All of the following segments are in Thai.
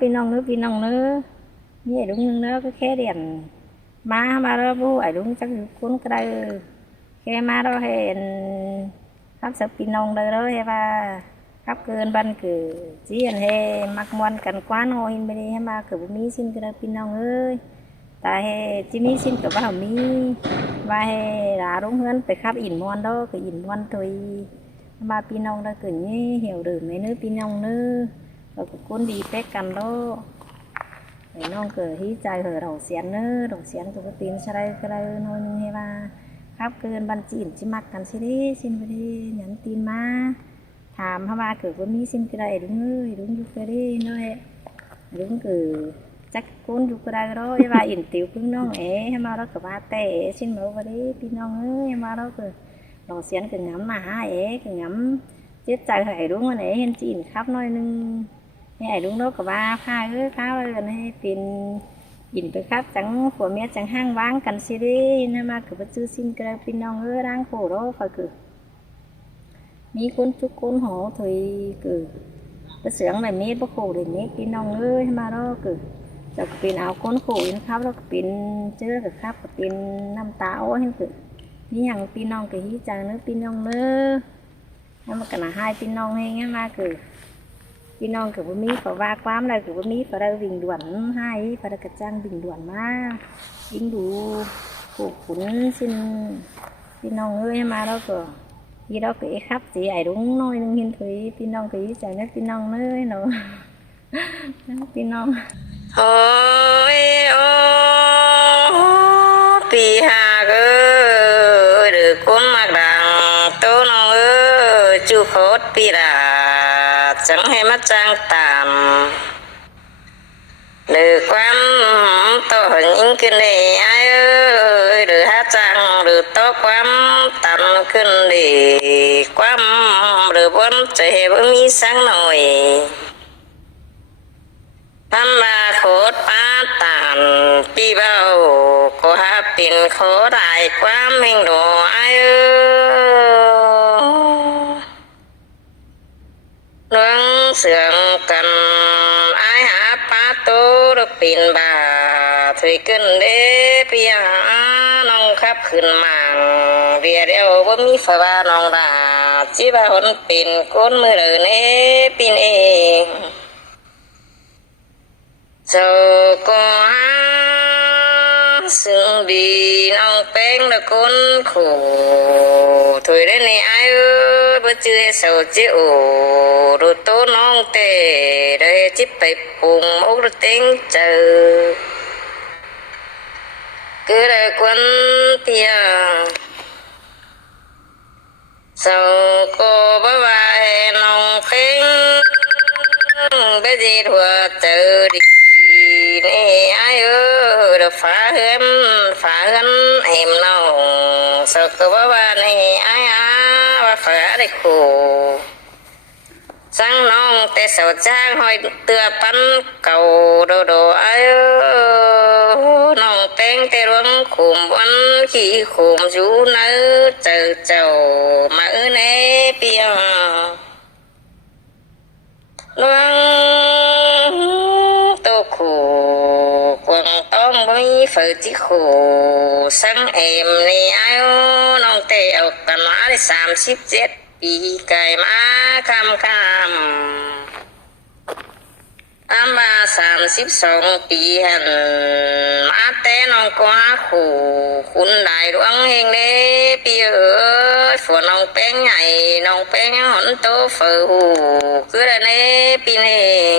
pin nong nữa như vậy đúng nữa cái khe đèn mà đó bố ấy đúng chắc cuốn cái đây khe mà đó hẹn khắp sập pin nong đây đó hay ba khắp cơn ban cử chỉ anh hay mặc mòn cần quá nồi bên đây hay mà cử mi xin cái đây pin nong ơi tại chỉ mi xin cử bao mi và hay là đúng hơn phải khắp ỉn mòn đó cái ỉn mòn thôi mà pin nong đó cử như hiểu được mấy nữa pin nong nữa rồi cuốn đi pek cần đó để non cờ hí trái hở đầu xén của cái tin sau đây cái đây non hay ba khắp cơn ban chỉ chỉ mặc cần xin về đi nhắn tin mà thàm ha ba cử với mi xin cái đây đúng ơi đúng giúp cái đi nó hệ đúng cử chắc cuốn giúp cái đây đó và ỉn tiểu cứng non ấy hay mà đó cử ba tệ xin mẫu vào đi tin non ơi hay mà đó cử đầu xén cử ngắm mà ha ấy cử ngắm chết trái hở đúng rồi ấy hen chỉ khắp nói nưng hay đúng đó có ba pha ơi phá gần hay tiền nhìn tôi khắp trắng của mẹ trắng hang váng cần xe đi nên mà cứ chưa xin cái pin nong ơi đang khổ đó phải cử mi cuốn chút cuốn hổ thì cử cái sướng này mi bốc khổ để mi pin nong ơi mà đó cử rồi pin áo cuốn khổ nó khắp đó pin chưa được khắp pin năm táo hay cử mi hàng pin nong cái hí chàng nữa pin nong nữa nhưng mà cả là hai pin nong hay nghe mà cử pin non của mi phải va quám đây của mi phải đây bình luận hai phải đây cái trang bình luận mà dính đủ của cuốn xin pin non ơi mà đó cửa gì đó cái khắp gì ấy đúng nói nhưng hiên thủy pin non cái chẳng biết pin non nữa nó pin non ôi ô pi hà ơi được cuốn mặc đằng tô nó ơi chú khốt pi là chẳng hay mắt trang tạm được quan tổ những cái này ai ơi được hát trang được to quan tạm kinh để quan được bốn trẻ bữa mi sáng nổi tham ma khổ ba tàn pi bao có hát pin khổ đại quá mình đồ ai ơi nương sườn cần ai há pa tô được pin bà thủy kinh đế pia nông khắp khẩn màng bia đeo bấm mi phà ba nông đà chỉ ba hôn pin côn mưa đời nế pin e giờ có sương đi nông bén là con khổ thôi đấy này ai ơi bữa trưa sầu chịu rồi tốt nông tệ đây chỉ phải cùng ốc rồi tiếng chờ cứ đây quân tia sau cô bye bye nông bén bây giờ thua chờ đi nè ai ơi được phá hơn em nào sợ cơ ba này ai ba phá để khổ sáng nong tê sầu trang hỏi tựa bắn cầu đồ ai nong tên tê luôn khủng bắn khi khủng chú nỡ chờ mở nè bia luôn tô khổ quăng tóm với phơi chỉ khổ sáng em này ai nong tê ở cần má để xàm ship chết bị cài má cam ba xàm ship song bị hành má té nong quá khổ khun đại đoán hình đế bia ơi phù nong bén nhảy nong bén hòn tô phở hù cứ là nế pin hè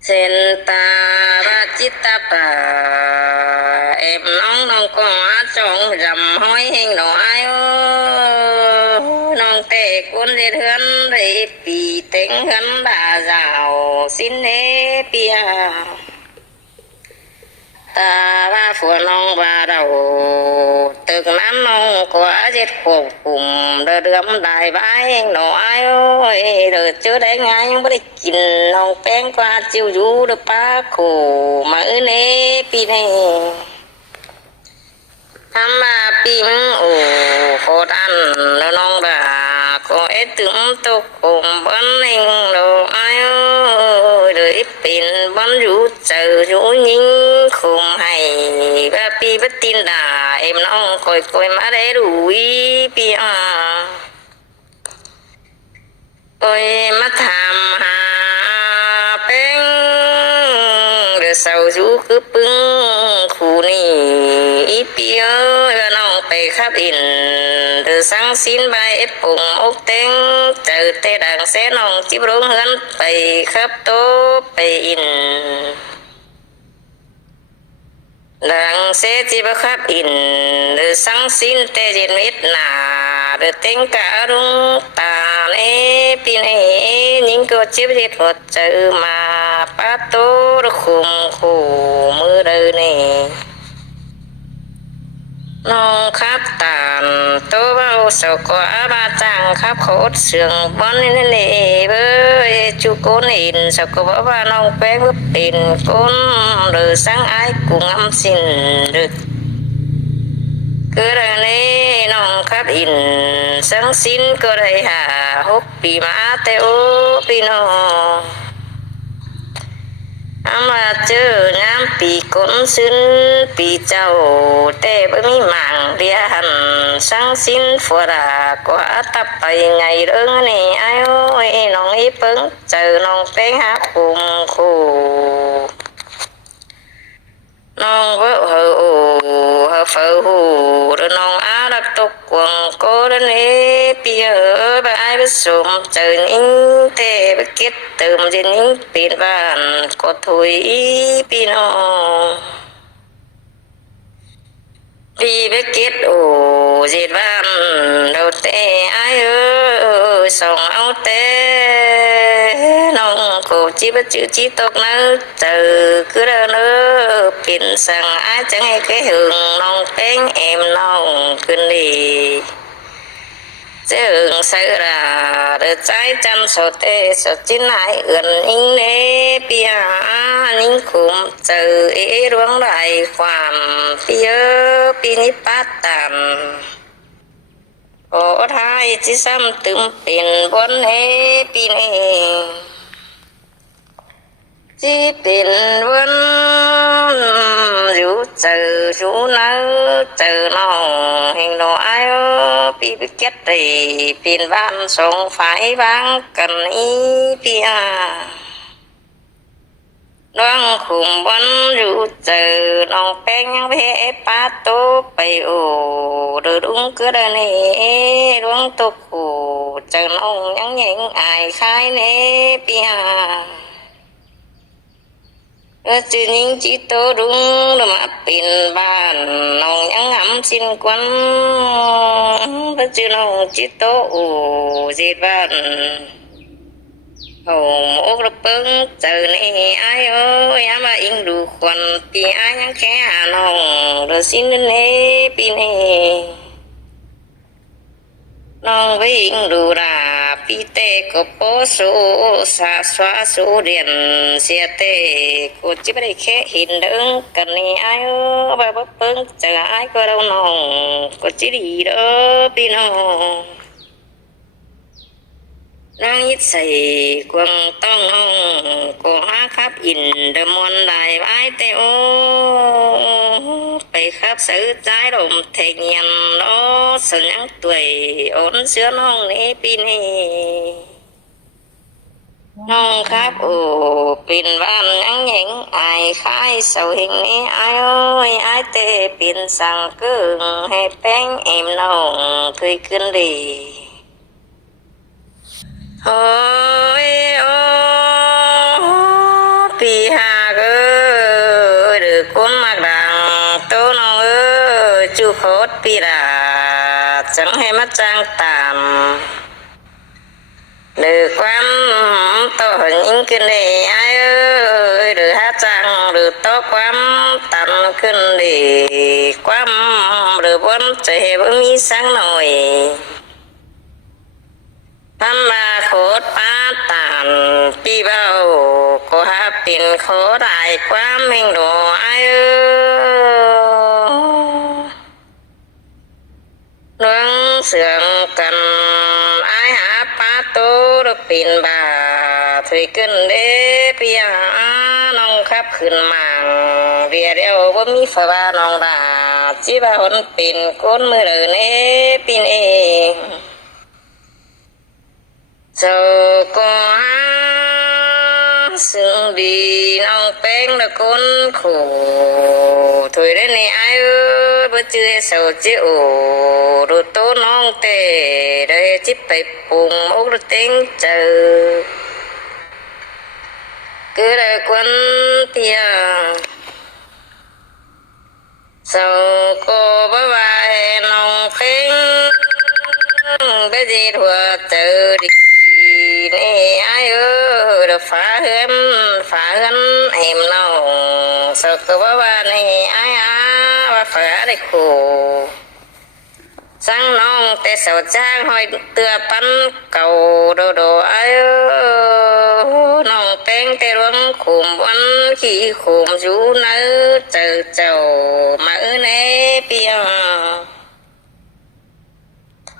sen ta ba chít ta bà em nong có trong rầm hoi hình nó ai nong tê cuốn liệt hơn để bị tính hơn bà rào xin nế bia ta ba phù nong ba đầu từ năm nong quá giết khổ cùng đờ đấm đại bái nó ai ơi rồi chưa đấy ngay nhưng mới chín nong bén qua chiều du được ba khổ mở nế pi này tham ma pin ổ khổ ăn nó nong bà có ấy tưởng tục cùng bấn hình đồ ai ơi เลยเป็นบอนอยู่เจออยู่ยิงคุมให้ว่าปีบัตินดาเอ็มน้องคอยมาได้รู้ปีคอยมาทำหาเป็นเดือเสาอยู่คือปึ้งคู่นี่ปีเอ้ยว่าน้องไปขับอินเดือสังสินใบเอฟปุ่งอกเต็งเจอแต่ดังเสน้องจิบรงเฮือนไปขับโตไปอินดังเสจิบขับอินเดือสังสินแต่เย็นมิดหนาเดือเต็งกะรุงตาเอปีเนยิงก็จิบที่ถดเจอมาปะโตระคุมคู่มือเดินเนน้องครับตานโตเบาสกออาบาจังครับโคตรเสียงบอนนี่เน่เบ้ยจูโกนอินสกบอกว่าน้องแป้งเป็นคนหรือสังไอกุ้งอำสินดึกคือเรื่องนี้น้องครับอินสังสินก็ได้6 ปีมาแต่โอพี่น้องมาเจองามปีก้นซึ้นปีเจ้าแต่บ่มีหมางเดียหันสังสินฟัวดากว่าตับไปไงเรื่องนี้ไอ้โอ้ยน้องอีเปิ้งเจอน้องเป็นหาคุมคู่น้องเวอโอเฮเฟอหูหรือน้องอาดักตกกวงโกดนี้ปีเอ๋ยไปไอ้ไปสมเจอนิ่งเตะไปเก็ตเติมจะนิ่งปีนบ้านก็ถุยพี่น้องปีไปเก็ตโอเจ็ดบ้านเราเตะไอ้เอ๋ยส่งเอาเตะน้องกูจีบจื้อจีตกเนื้อเจอคือเดินเนื้อปิ่นสั่งไอ้จังให้cái hưởngน้องเป็นemน้องขึ้นดีจะหึงใส่ละเดือดใจจำสดเอสดจิ้นไหนเอื่อนนิ่งเนปียนิ่งคุ้มเจอเอร้วงไรความปีเอปีนิปัตตันโอ้ทายจิซ้ำตึมเป็นบนเฮปีนี้จีเป็นวันอยู่เจออยู่เนื้อเจอน้องเห็นน้อยปีไปเก็ตตีเป็นบ้านส่งฝ่ายบางกันอีปีน้องขุมบนอยู่เจอน้องเป็นยังเพปาโตไปโอเดือดุ้งก็เดินเอดวงตกหูเจอน้องยังยังอายคายเนปีจือนิ่งจีโตดุงมาเป็นบ้านน้องยังหำสิ้นควันจือน้องจีโตโอเจ็ดบ้านโอ้โมกระเปิ้งเจอนี่ไอ้เอ้ยมาอิงดูควันปีไอ้ยังแค่น้องเดือสิ้นเน่ปีนี้น้องวิ่งดูราปีเตก็โปสูสาสวาสูเรียนเสียเตกูจิบได้แค่หินเดิงกันนี่ไอ้แบบเปิ้งเจอไอ้ก็เราน้องก็จิดีเด้อพี่น้องร่างยิดใส่กวงต้องน้องก็หาครับอินเดมอนได้ไว้แต่โอไปครับซื้อใจลมเทียนล้อสัญญาตัวอ่อนเสือน้องนี้ปีนี้น้องครับโอ้เป็นบ้านยังหญิงอายคายเสาหิงนี้อายเอ้ยอายเตเป็นสั่งกึ่งให้แป้งเอ็มน้องเคยขึ้นดีโอ้ยโอ้ปีหากเอ้ยหรือคนมากดังโตน้องเอ้ยจูโคตรปีดาจังให้มาจ้างตามหรือความโตยิ่งขึ้นดีไอ้เอ้ยหรือหาจังหรือโตความตันขึ้นดีความหรือบนใจบ่มีสักหน่อยทำมาโคตรป้าตานปีเบาก็หาเป็นโคได้ความเฮงดอไอ้เอ้เรื่องเสื่องกันไอ้หาป้าโตรปินบาป ถุยขึ้นเด้ปียน้องขับขึ้นมาเรียเดียวบ่มีฝาบ้าน้องดาจีบาหนเป็นก้นมือเลยเน่ปีนเองเจ้าก็หาซึ่งดีน้องแป้งตะก้นขู่ถุยได้ในไอ้บ่เจอเสาเจ้าดูโตน้องเตะได้จิบไปปุ่งมุกเต็งเจอcứ đời quân tia sau cô bá vai nông khinh cái gì thua tự đi nè ai ơi được phá hân em nông sau cô bá vai nè ai và phá để khổ sang nông tê sầu trang hồi tựa bắn cầu đồ đồ ai nông tên tê ruộng khủng bắn khi khủng chú nỡ chờ chầu mà ư nê bia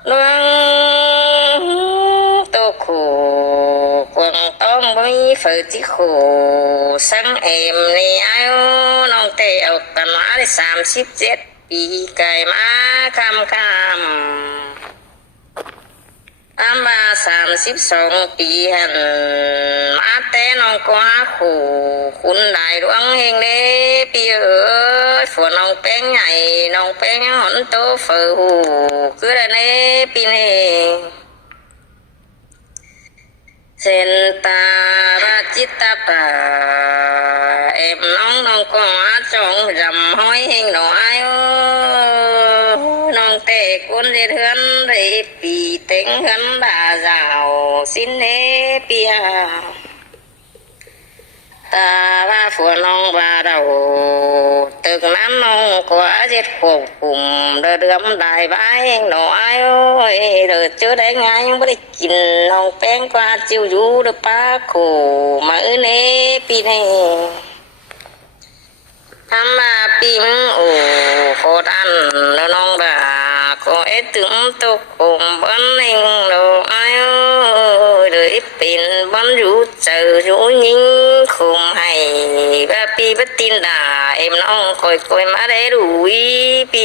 loang tô khổ quăng tông bấy phở chỉ khổ sang em nè ai nông tê ở tận má để xàm xít chếtปีไก่มาคำอันมา32 ปีหันมาแต่น้องกว่าขู่คุณได้ดวงเฮงเด้ปีเอ๋ยฝนน้องแป้งใหญ่น้องแป้งหอนโตเฟือหูคือได้เน่ปีนี้เส้นตาบาจิตตาปาเอ็มน้องก็จงรำห้อยเฮงหน่อยน้องเตะกุนเดือนได้ปีเต็งเหินดาเจ้าสิ้นเนเปียตาว่าฝนน้องว่าเราตึกน้ำน้องก็เจ็ดขวบกลุ่มเดือมได้ใบเฮงหน่อยเดือเจอได้ไงยังไม่ได้กินน้องแป้งกว่าจิ๋วอยู่เดือป้าโขมาเนปีนี้ทำมาปีมโอ้โคตรอันแล้วน้องด่าก็เอ็ดถึงตกผมบ้านเองเราไอ้เลยเป็นบ้านอยู่เจออยู่ยิงคุมให้แบบปีบัดตินด่าเอ็มน้องคอยมาได้ดูปี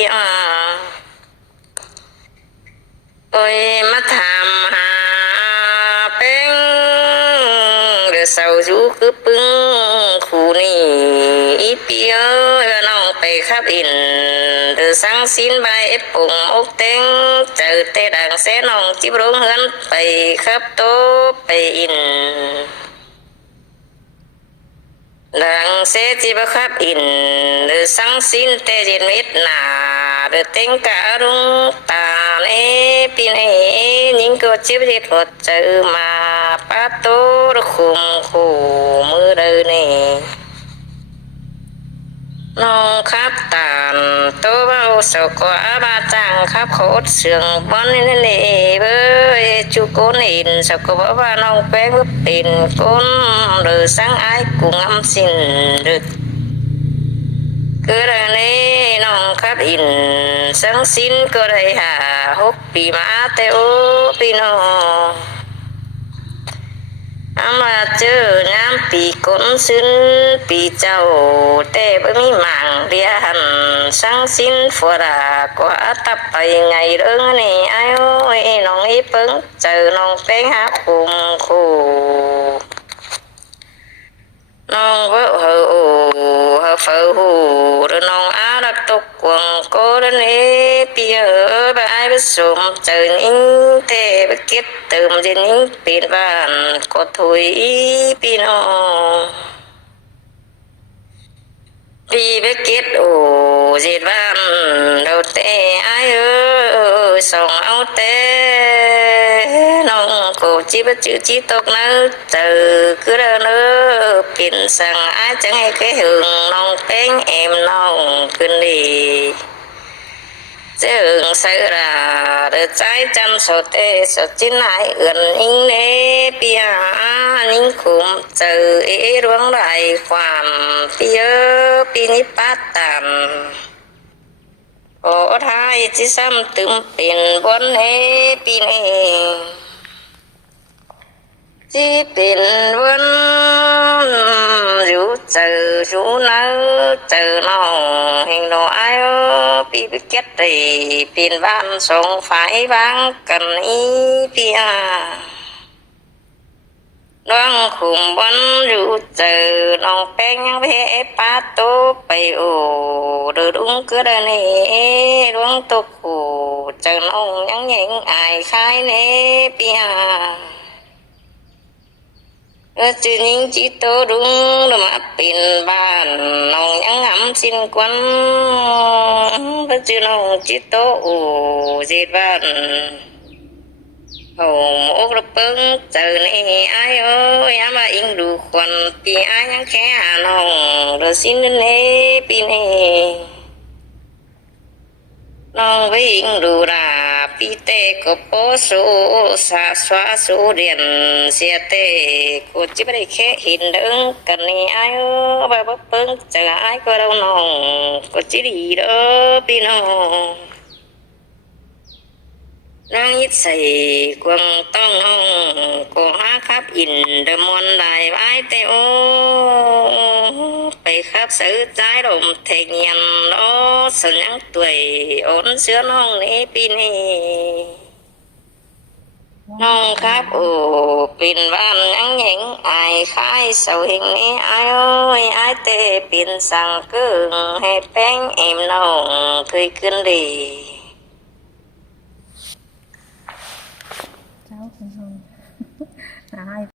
คอยมาทำหาเป็นเดือดเศร้าอยู่คือปึ้งคู่นี้อีเปียน้องไปขับอินเดือสังสินใบปุ่งอกเต็งเจอเตะดังเสน้องจิบร้องเฮือนไปขับโตไปอินดังเสจิบขับอินเดือสังสินเตะเย็นมิดหนาเดือเต็งกะรุงตาเนปีนี้ยิงก็จิบจิตหดเจอมาป้าโตระคุมคู่มือเดินนี่น้องขับตานโตเบาสกว่าบาจังขับโคตรเสียงบอนนี่นี่เบ้ยจูโกนอินสกว่าน้องแป้งเป็นคนหรือสังไอ้กุ้งอำสินดึกคือเรื่องนี้น้องขับอินสังสินก็ได้6 ปีมาแต่โอปีน้องมาเจองามปีก้นซึ้นปีเจ้าแต่บ่มีหมางเดียหันสังสินฟัวดากว่าตับไปไงเรื่องนี้ไอ้โอ้ยน้องอีเปิ้งเจอน้องแป้งหาคุมคู่น้องเวอเฮอโอเฮอเฟอหูหรือน้องอาดักตกกวงโกดนี้ปีเออไปไอ้ไปสมเจอนิ่งเตะไปเก็บเติมจะนิ่งเป็นบ้านก็ถุยปีน้องปีไปเก็บโอ้เจ็ดบ้านเราเตะไอ้เออส่งเอาเตะน้องกูจีบจื้อจีตกนึกเจอคือเดินเออเป็นสั่งไอ้จังให้cái hưởngน้องเป้งเอ็มน้องขึ้นดีจะหึงใส่ราเดือดใจจันสดเตสดจิ้นไหนเอื่อนนิ่งเนปียนิ่งคุมเจอร้วงไหลความปีเออปีนี้ป้าตันโอ้ท้ายที่ซ้ำตึมเป็นบนเนปีนี้ chỉ biển vân rủ chờ rủ nỡ chờ nó hình đồ ai ơ bị kết thì biển van sống phải vang cần ý bia đoan khủng bắn rủ chờ lòng bén nhang về pa tô bay ồ đồ đúng cứ đời này đúng tô khổ chờ nông nhang nheng ai khai nè bia chứ những chỉ tô đúng là mà pin bàn nông nhang ngắm xin quân chứ nông chỉ tô ồ dệt bàn mô rập bưng chờ này ai ơi em mà in đủ quần thì ai nhang khẽ nông rồi xin đến nè pin nè nông với in đủ là pi tê có bố số xa xóa số điện xe tê cô chỉ phải khẽ hình đứng cần này ai ơi bà bấp bưng chờ ai có đâu nông cô chỉ đi đó pin nông đang ít say quăng tông hông cô hát khắp in đờ mòn đài bãi tê ô phải khắp sự trái đồng thể nhận đó sự nhắn tuổi ổn xưa nông nế pin nê nông khắp ồ pin van nhắn nhánh ai khai sầu hình nế ai ơi ai tê pin sang cưng hay bánh em nông cười cưng đi